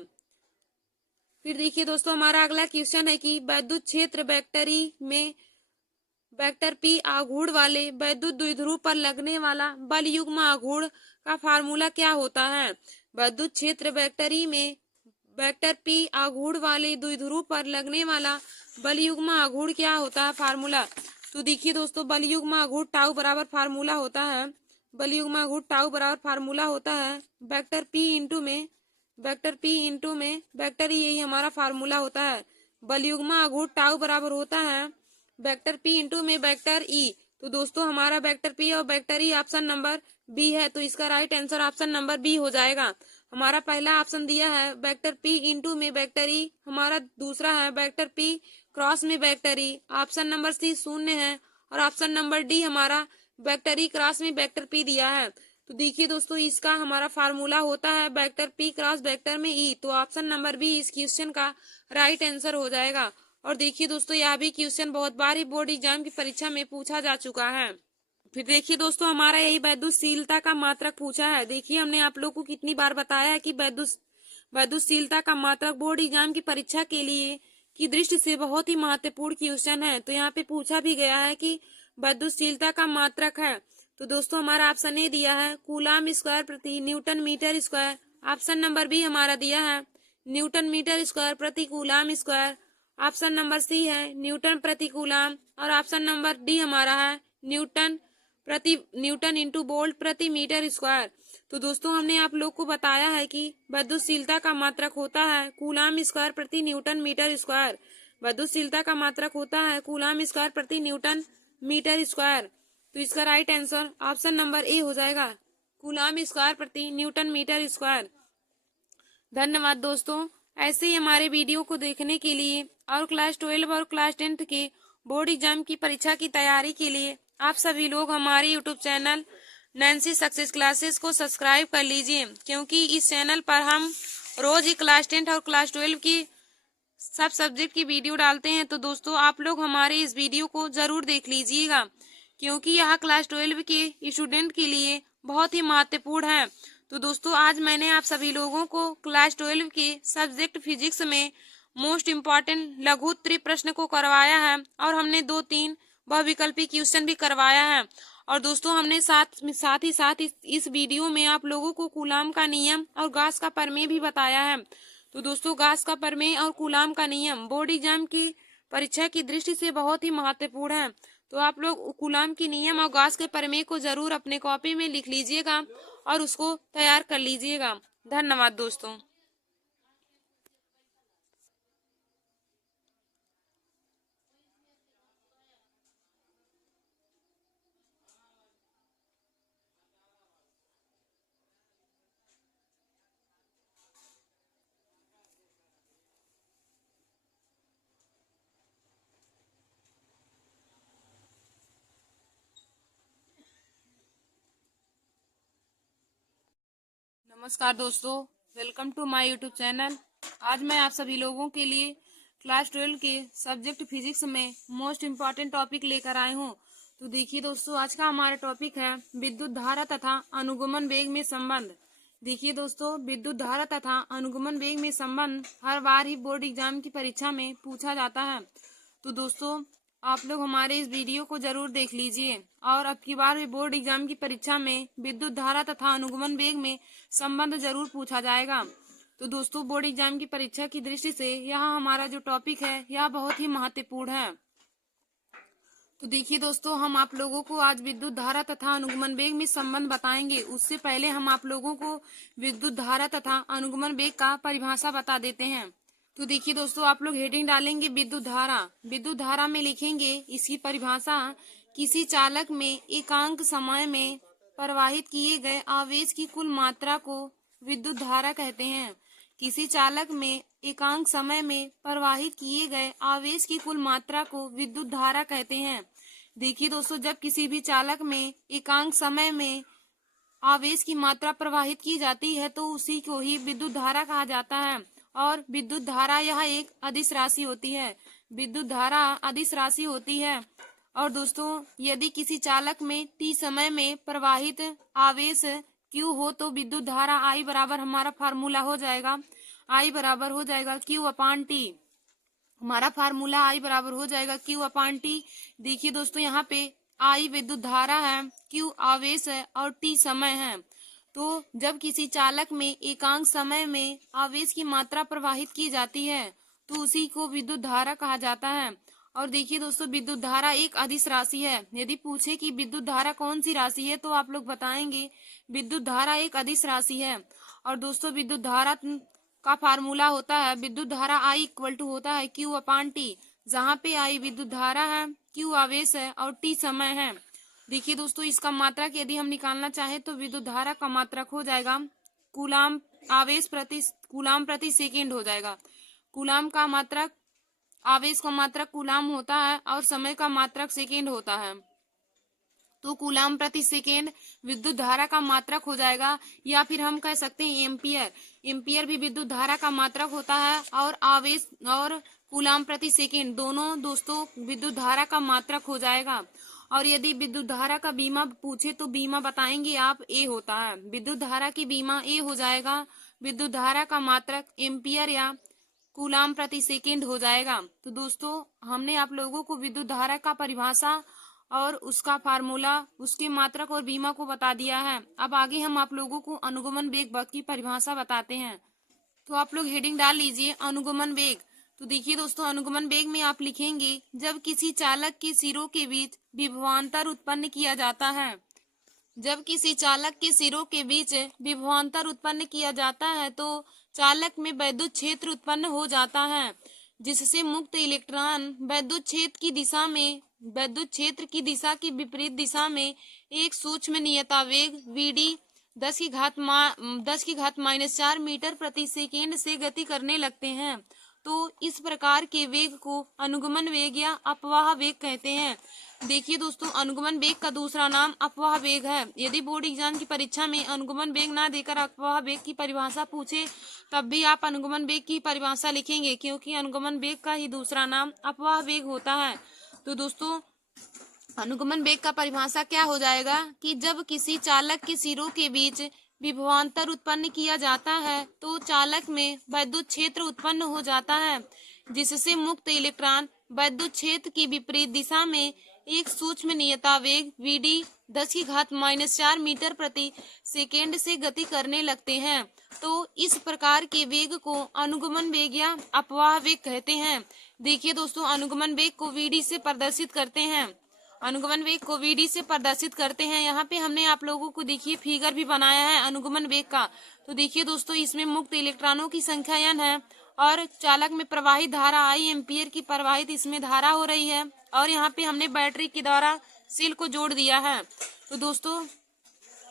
फिर देखिए दोस्तों, हमारा अगला क्वेश्चन है कि विद्युत क्षेत्र वेक्टरी में वेक्टर पी आघूर्ण वाले विद्युत द्विध्रुव पर लगने वाला बल युग्म आघूर्ण का फार्मूला क्या होता है। विद्युत क्षेत्र वेक्टरी में वेक्टर पी आघूर्ण वाले द्विध्रुव पर लगने वाला बल युग्म आघूर्ण क्या होता है फार्मूला। तो देखिए दोस्तों, बल युग्म आघूर्ण टाउ बराबर फार्मूला होता है। बल युग्म आघूर्ण टाउ बराबर फार्मूला होता है वेक्टर पी इंटू में वेक्टर यही हमारा फार्मूला होता है। बल युग्म आघूर्ण टाउ बराबर होता है वेक्टर पी इंटू में वेक्टर ई। तो दोस्तों, हमारा वेक्टर पी और vector E option number B है। तो इसका right answer option number B हो जाएगा। हमारा पहला ऑप्शन दिया है वेक्टर पी इंटू में वेक्टर ई, हमारा दूसरा है वेक्टर पी क्रॉस में vector E. Option number C 0 है और ऑप्शन नंबर डी हमारा वेक्टर ई क्रॉस में वेक्टर पी दिया है। तो देखिए दोस्तों, इसका हमारा फार्मूला होता है वेक्टर पी क्रॉस वेक्टर में ई। तो ऑप्शन नंबर बी इस क्वेश्चन का राइट आंसर हो जाएगा। और देखिए दोस्तों, यह भी क्वेश्चन बहुत बार ही बोर्ड एग्जाम की परीक्षा में पूछा जा चुका है। फिर देखिए दोस्तों, हमारा यही विद्युतशीलता का मात्रक पूछा है। देखिए, हमने आप लोग को कितनी बार बताया है कि विद्युतशीलता का मात्रक बोर्ड एग्जाम की परीक्षा के लिए की दृष्टि से बहुत ही महत्वपूर्ण क्वेश्चन है। तो यहाँ पे पूछा भी गया है कि विद्युतशीलता का मात्रक है। तो दोस्तों, हमारा ऑप्शन ए दिया है कूलाम स्क्वायर प्रति newton metre square. Option number B हमारा दिया है न्यूटन मीटर स्क्वायर प्रति coulomb square. Option number C है न्यूटन प्रति कूलाम और ऑप्शन नंबर डी हमारा है न्यूटन इंटू वोल्ट प्रति मीटर स्क्वायर। तो दोस्तों, हमने आप लोग को बताया है कि विद्युतशीलता का मात्रक होता है कूलाम स्क्वायर प्रति न्यूटन मीटर स्क्वायर। विद्युतशीलता का मात्रक होता है कूलाम स्क्वायर प्रति न्यूटन मीटर स्क्वायर। तो इसका right answer option number A हो जाएगा कूलाम स्क्वायर प्रति न्यूटन मीटर स्क्वायर। धन्यवाद दोस्तों। ऐसे ही हमारे वीडियो को देखने के लिए और क्लास 12 और क्लास 10 के बोर्ड एग्जाम की परीक्षा की तैयारी के लिए आप सभी लोग हमारे YouTube channel Nancy success classes को सब्सक्राइब कर लीजिए, क्योंकि इस चैनल पर हम रोज ही क्लास 10 और क्लास 12 की सब सब्जेक्ट की वीडियो डालते हैं। तो दोस्तों आप लोग हमारे इस वीडियो को जरूर देख लीजिएगा, क्योंकि यह क्लास 12 के स्टूडेंट के लिए बहुत ही महत्वपूर्ण है। तो दोस्तों आज मैंने आप सभी लोगों को क्लास 12 के सब्जेक्ट फिजिक्स में मोस्ट इम्पॉर्टेंट लघु त्रि प्रश्न को करवाया है, और हमने 2-3 बहुविकल्पी क्वेश्चन भी करवाया है। और दोस्तों हमने साथ ही इस वीडियो में आप लोगों को कूलाम का नियम और गॉस का प्रमेय भी बताया है। तो दोस्तों गॉस का प्रमेय और कूलाम का नियम बोर्ड एग्जाम की परीक्षा की दृष्टि से बहुत ही महत्वपूर्ण है। तो आप लोग कूलाम की नियम और गॉस के प्रमेय को जरूर अपने कॉपी में लिख लीजिएगा और उसको तैयार कर लीजिएगा। धन्यवाद दोस्तों। नमस्कार दोस्तों, welcome to my YouTube channel. आज मैं आप सभी लोगों के लिए क्लास 12 के सब्जेक्ट फिजिक्स में मोस्ट इम्पॉर्टेंट टॉपिक लेकर आए हूँ। तो देखिए दोस्तों आज का हमारा टॉपिक है विद्युत धारा तथा अनुगमन वेग में संबंध। देखिए दोस्तों विद्युत धारा तथा अनुगमन वेग में संबंध हर बार ही बोर्ड एग्जाम की परीक्षा में पूछा जाता है। तो दोस्तों आप लोग हमारे इस वीडियो को जरूर देख लीजिए, और अब की बार भी बोर्ड एग्जाम की परीक्षा में विद्युत धारा तथा अनुगमन वेग में संबंध जरूर पूछा जाएगा। तो दोस्तों बोर्ड एग्जाम की परीक्षा की दृष्टि से यह हमारा जो टॉपिक है यह बहुत ही महत्वपूर्ण है। तो देखिए दोस्तों हम आप लोगों को आज विद्युत धारा तथा अनुगमन वेग में संबंध बताएंगे। उससे पहले हम आप लोगों को विद्युत धारा तथा अनुगमन वेग का परिभाषा बता देते हैं। तो देखिए दोस्तों आप लोग हेडिंग डालेंगे विद्युत धारा। विद्युत धारा में लिखेंगे इसकी परिभाषा, किसी चालक में एकांक समय में प्रवाहित किए गए आवेश की कुल मात्रा को विद्युत धारा कहते हैं। किसी चालक में एकांक समय में प्रवाहित किए गए आवेश की कुल मात्रा को विद्युत धारा कहते हैं। देखिए दोस्तों जब किसी भी चालक में एकांक समय में आवेश की मात्रा प्रवाहित की जाती है तो उसी को ही विद्युत धारा कहा जाता है। और विद्युत धारा यह एक अदिश राशि होती है। विद्युत धारा अदिश राशि होती है। और दोस्तों यदि किसी चालक में t समय में प्रवाहित आवेश Q हो तो विद्युत धारा I बराबर हमारा फार्मूला हो जाएगा, I बराबर हो जाएगा Q/T। हमारा फार्मूला I बराबर हो जाएगा Q/T। देखिए दोस्तों यहाँ पे I विद्युत धारा है, Q आवेश है और T समय है। तो जब किसी चालक में एकांक समय में आवेश की मात्रा प्रवाहित की जाती है तो उसी को विद्युत धारा कहा जाता है। और देखिए दोस्तों विद्युत धारा एक अदिश राशि है। यदि पूछे कि विद्युत धारा कौन सी राशि है तो आप लोग बताएंगे विद्युत धारा एक अदिश राशि है। और दोस्तों विद्युत धारा का फार्मूला होता है, विद्युत धारा I इक्वल टू होता है Q/T, जहाँ पे I विद्युत धारा है, Q आवेश है और T समय है। देखिए दोस्तों इसका मात्रक यदि हम निकालना चाहे तो विद्युत धारा का मात्रक हो जाएगा कूलाम प्रति सेकेंड हो जाएगा। कूलाम का मात्रक आवेश का मात्रक कूलाम होता है और समय का मात्रक सेकेंड होता है। तो कूलाम प्रति सेकेंड विद्युत धारा का मात्रक हो जाएगा, या फिर हम कह सकते हैं एम्पियर। एम्पियर भी विद्युत धारा का मात्रक होता है, और आवेश और कूलाम प्रति सेकेंड दोनों दोस्तों विद्युत धारा का मात्रक हो जाएगा। और यदि विद्युत धारा का बीमा पूछे तो बीमा बताएंगे आप ए होता है। विद्युत धारा की बीमा ए हो जाएगा। विद्युत धारा का मात्रक एम्पियर या कूलाम प्रति सेकेंड हो जाएगा। तो दोस्तों हमने आप लोगों को विद्युत धारा का परिभाषा और उसका फार्मूला, उसके मात्रक और बीमा को बता दिया है। अब आगे हम आप लोगों को अनुगमन वेग की परिभाषा बताते हैं। तो आप लोग हेडिंग डाल लीजिए अनुगमन वेग। तो देखिए दोस्तों अनुगमन वेग में आप लिखेंगे जब किसी चालक के सिरों के बीच विभवांतर उत्पन्न किया जाता है। जब किसी चालक के सिरों के बीच विभवांतर उत्पन्न किया जाता है तो चालक में वैद्युत क्षेत्र उत्पन्न हो जाता है, जिससे मुक्त इलेक्ट्रॉन वैद्युत क्षेत्र की दिशा की विपरीत दिशा में एक सूक्ष्म नियतावेग Vd 10⁻⁴ मीटर प्रति सेकेंड से गति करने लगते हैं। तो इस प्रकार के वेग को अनुगमन वेग या अपवाह वेग कहते हैं। देखिए दोस्तों, अनुगमन वेग का दूसरा नाम अपवाह वेग है। यदि बोर्ड एग्जाम की परीक्षा में अनुगमन वेग ना देकर अपवाह वेग की परिभाषा पूछे तब भी आप अनुगमन वेग की परिभाषा लिखेंगे, क्योंकि अनुगमन वेग का ही दूसरा नाम अपवाह वेग होता है। तो दोस्तों, अनुगमन वेग का परिभाषा क्या हो जाएगा कि जब किसी चालक के सिरों के बीच विभवांतर उत्पन्न किया जाता है तो चालक में वैद्युत क्षेत्र उत्पन्न हो जाता है, जिससे मुक्त इलेक्ट्रॉन वैद्युत क्षेत्र की विपरीत दिशा में एक सूक्ष्म नियतावेग Vd 10⁻⁴ मीटर प्रति सेकेंड से गति करने लगते हैं। तो इस प्रकार के वेग को अनुगमन वेग या अपवाह वेग कहते हैं। देखिए दोस्तों, अनुगमन वेग को Vd से प्रदर्शित करते हैं। अनुगमन वेग को Vd से प्रदर्शित करते हैं। यहाँ पे हमने आप लोगों को देखिए फिगर भी बनाया है अनुगमन वेग का। तो देखिए दोस्तों, इसमें मुक्त इलेक्ट्रॉनों की संख्या n है और चालक में प्रवाहित धारा I एम्पियर की प्रवाहित इसमें धारा हो रही है, और यहाँ पे हमने बैटरी के द्वारा सेल को जोड़ दिया है। तो दोस्तों,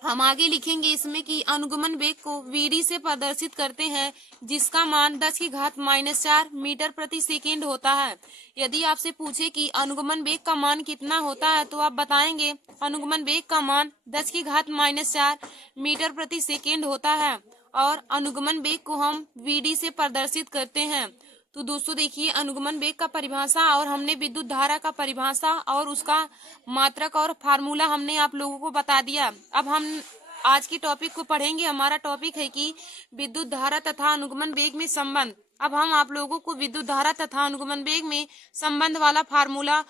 हम आगे लिखेंगे इसमें कि अनुगमन वेग को Vd से प्रदर्शित करते हैं, जिसका मान 10⁻⁴ मीटर प्रति सेकेंड होता है। यदि आपसे पूछे कि अनुगमन वेग का मान कितना होता है तो आप बताएंगे अनुगमन वेग का मान 10⁻⁴ मीटर प्रति सेकेंड होता है, और अनुगमन वेग को हम Vd से प्रदर्शित करते हैं। तो दोस्तों देखिए, अनुगमन वेग का परिभाषा और हमने विद्युत धारा का परिभाषा और उसका मात्रक और फार्मूला हमने आप लोगों को बता दिया। अब हम आज की टॉपिक को पढ़ेंगे। हमारा टॉपिक है कि विद्युत धारा तथा अनुगमन वेग में संबंध। अब हम आप लोगों को विद्युत धारा तथा अनुगमन वेग में संबंध वाला फार्मूला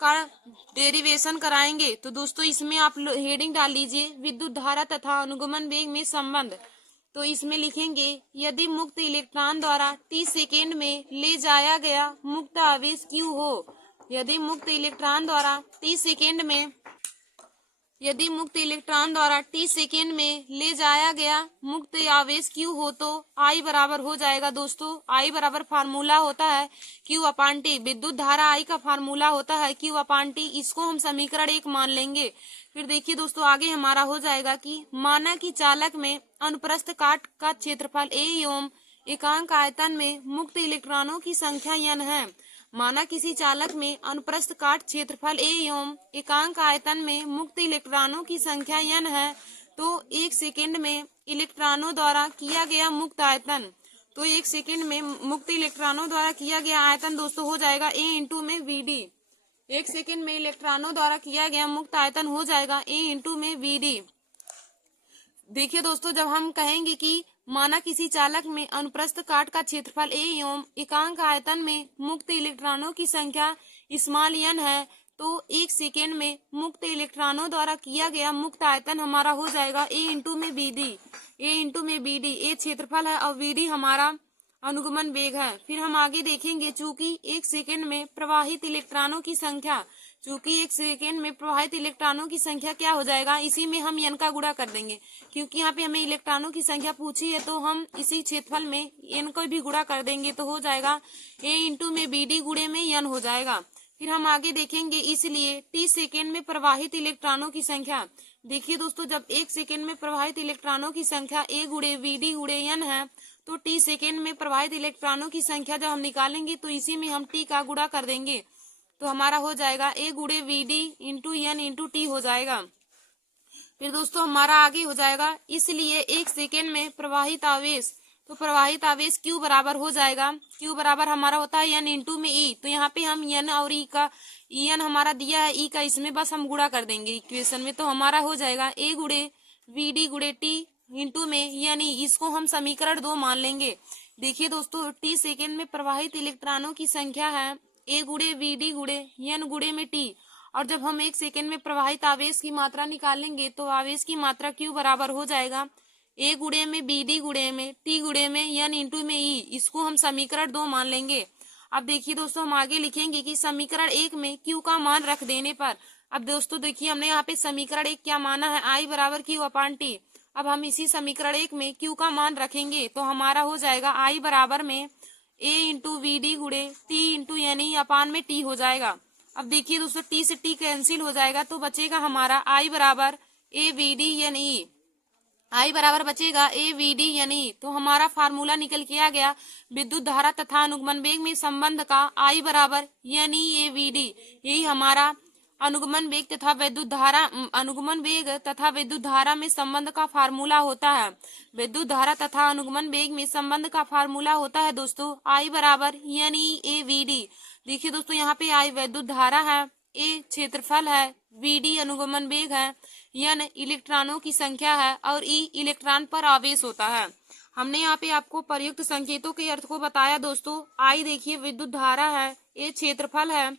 का डेरिवेशन कराएंगे। तो दोस्तों, इसमें आप हेडिंग डाल लीजिए विद्युत धारा तथा अनुगमन वेग में संबंध। तो इसमें लिखेंगे, यदि मुक्त इलेक्ट्रॉन द्वारा t सेकेंड में ले जाया गया मुक्त आवेश Q हो, यदि मुक्त इलेक्ट्रॉन द्वारा t सेकेंड में ले जाया गया मुक्त आवेश Q हो तो I बराबर हो जाएगा। दोस्तों, I बराबर फार्मूला होता है Q/T। विद्युत धारा I का फार्मूला होता है Q/T। इसको हम समीकरण 1 मान लेंगे। फिर देखिए दोस्तों, आगे हमारा हो जाएगा कि माना कि चालक में अनुप्रस्थ काट का क्षेत्रफल a एवं एकांक आयतन में मुक्त इलेक्ट्रॉनों की संख्या n है। माना किसी चालक में अनुप्रस्थ काट क्षेत्रफल a एवं एकांक आयतन में मुक्त इलेक्ट्रॉनों की संख्या n है, तो 1 सेकेंड में इलेक्ट्रॉनों द्वारा किया गया मुक्त आयतन, तो 1 सेकेंड में मुक्त इलेक्ट्रॉनों द्वारा किया गया आयतन दोस्तों हो जाएगा a इंटू में Vd। 1 सेकेंड में इलेक्ट्रॉनों द्वारा किया गया मुक्त आयतन हो जाएगा a इंटू में Vd। देखिए दोस्तों, जब हम कहेंगे कि माना किसी चालक में अनुप्रस्थ काट का क्षेत्रफल a एवं एकांक आयतन में मुक्त इलेक्ट्रॉनों की संख्या स्मॉल n है, तो 1 सेकेंड में मुक्त इलेक्ट्रॉनों द्वारा किया गया मुक्त आयतन हमारा हो जाएगा a इंटू में Vd। a इंटू में Vd, a क्षेत्रफल है और Vd हमारा अनुगमन वेग है। फिर हम आगे देखेंगे, चूंकि 1 सेकेंड में प्रवाहित इलेक्ट्रॉनों की संख्या, चूंकि 1 सेकेंड में प्रवाहित इलेक्ट्रॉनों की संख्या क्या हो जाएगा, इसी में हम n का गुणा कर देंगे, क्योंकि यहाँ पे हमें इलेक्ट्रॉनों की संख्या पूछी है तो हम इसी क्षेत्रफल में n को भी गुणा कर देंगे, तो हो जाएगा a इंटू में Vd गुणे में n हो जाएगा। फिर हम आगे देखेंगे, इसलिए t सेकेंड में प्रवाहित इलेक्ट्रॉनों की संख्या। देखिए दोस्तों, जब 1 सेकेंड में प्रवाहित इलेक्ट्रॉनों की संख्या a गुणे Vd गुणे n है, तो t सेकेंड में प्रवाहित इलेक्ट्रॉनों की संख्या जब हम निकालेंगे तो इसी में हम t का गुणा कर देंगे, तो हमारा हो जाएगा a गुणे Vd into n into t हो जाएगा। फिर दोस्तों हमारा आगे हो जाएगा, इसलिए 1 सेकेंड में प्रवाहित आवेश, तो प्रवाहित आवेश Q बराबर हो जाएगा, Q बराबर हमारा होता है n इंटू में E। तो यहाँ पे हम n और E का, En हमारा दिया है, E का इसमें बस हम गुणा कर देंगे इक्वेशन में, तो हमारा हो जाएगा a गुणे Vd गुणे t इंटू में यानी इसको हम समीकरण 2 मान लेंगे। देखिए दोस्तों, t सेकेंड में प्रवाहित इलेक्ट्रॉनों की संख्या है a गुणे Vd गुणे n गुणे में t, और जब हम 1 सेकेंड में प्रवाहित आवेश की मात्रा निकालेंगे तो आवेश की मात्रा Q बराबर हो जाएगा a गुणे में Vd गुणे में t गुणे में n इंटू में E। इसको हम समीकरण 2 मान लेंगे। अब देखिए दोस्तों, हम आगे लिखेंगे कि समीकरण 1 में Q का मान रख देने पर, अब दोस्तों देखिए हमने यहाँ पे समीकरण 1 क्या माना है, I बराबर Q/T। अब हम इसी समीकरण 1 में Q का मान रखेंगे तो हमारा हो जाएगा I बराबर में a इंटू Vd गुणे t इंटू n अपान में t हो जाएगा। अब देखिए दोस्तों, t से t कैंसिल हो जाएगा तो बचेगा हमारा I बराबर a Vd n E। I बराबर बचेगा a Vd n E। तो हमारा फार्मूला निकल के आ गया विद्युत धारा तथा अनुगमन वेग में संबंध का I बराबर n E a Vd। यही हमारा अनुगमन वेग तथा विद्युत धारा अनुगमन वेग तथा विद्युत धारा में संबंध का फार्मूला होता है। विद्युत धारा तथा अनुगमन वेग में संबंध का फार्मूला होता है दोस्तों I बराबर NE/AVD। देखिए दोस्तों यहाँ पे I विद्युत धारा है, A क्षेत्रफल है, VD अनुगमन वेग है, N इलेक्ट्रॉनों की संख्या है और E इलेक्ट्रॉन पर आवेश होता है। हमने यहाँ पे आपको प्रयुक्त संकेतों के अर्थ को बताया दोस्तों। I देखिए विद्युत धारा है, A क्षेत्रफल है,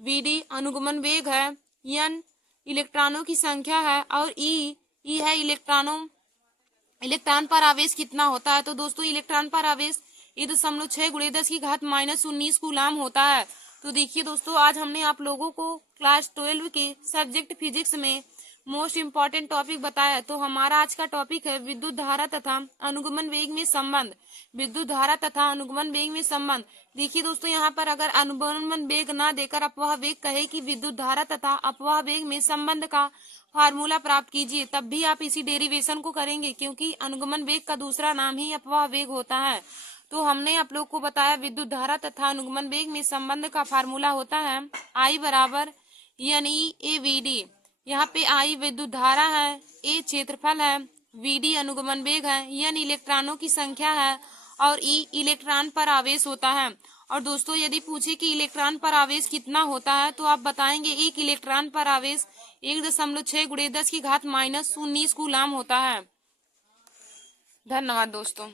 VD अनुगमन वेग है, N इलेक्ट्रॉनों की संख्या है और E है इलेक्ट्रॉन पर आवेश कितना होता है। तो दोस्तों इलेक्ट्रॉन पर आवेश 1.6 × 10⁻⁻⁰ कूलाम होता है। तो देखिए दोस्तों आज हमने आप लोगों को क्लास 12 के सब्जेक्ट फिजिक्स में मोस्ट इम्पॉर्टेंट टॉपिक बताया। तो हमारा आज का टॉपिक है विद्युत धारा तथा अनुगमन वेग में संबंध। विद्युत धारा तथा अनुगमन वेग में संबंध। देखिए दोस्तों यहाँ पर अगर अनुगमन वेग ना देकर अपवाह वेग कहे कि विद्युत धारा तथा अपवाह वेग में संबंध का फार्मूला प्राप्त कीजिए, तब भी आप इसी डेरिवेशन को करेंगे, क्योंकि अनुगमन वेग का दूसरा नाम ही अपवाह वेग होता है। तो हमने आप लोग को बताया विद्युत धारा तथा अनुगमन वेग में संबंध का फार्मूला होता है I बराबर NE/AVD। यहाँ पे I विद्युत धारा है, A क्षेत्रफल है, VD अनुगमन वेग है, N इलेक्ट्रॉनों की संख्या है और E इलेक्ट्रॉन पर आवेश होता है। और दोस्तों यदि पूछे कि इलेक्ट्रॉन पर आवेश कितना होता है तो आप बताएंगे एक इलेक्ट्रॉन पर आवेश 1.6 × 10⁻⁻⁰ कूलाम होता है। धन्यवाद दोस्तों।